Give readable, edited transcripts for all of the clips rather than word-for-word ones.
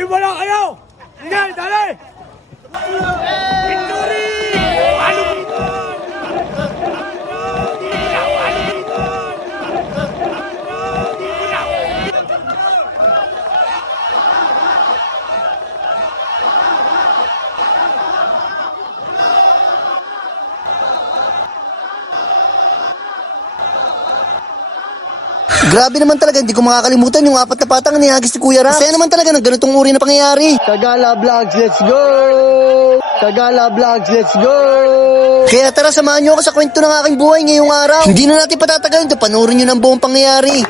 Tayo mo lang kayo! Sige, dali! Victory! Ano dito? Grabe naman talaga, hindi ko makakalimutan yung apat na patang ni Hagis ni Kuya Rax. Masaya naman talaga ng ganitong uri na pangyayari. Tagala Vlogs, let's go! Tagala Vlogs, let's go! Kaya tara, samahan nyo ako sa kwento ng aking buhay ngayong araw. Hindi na natin patatagalin ito, panoorin nyo ng buong pangyayari.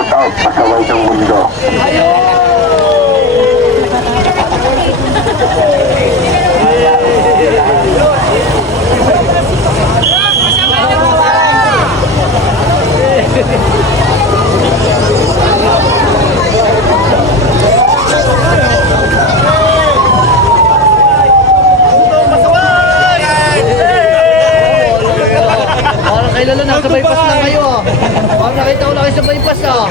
shout out pasaway ng mundo. Parang kayo lalo, nasa bypass lang kayo ah. Parang nakita ko lang kayo sa bypass ah.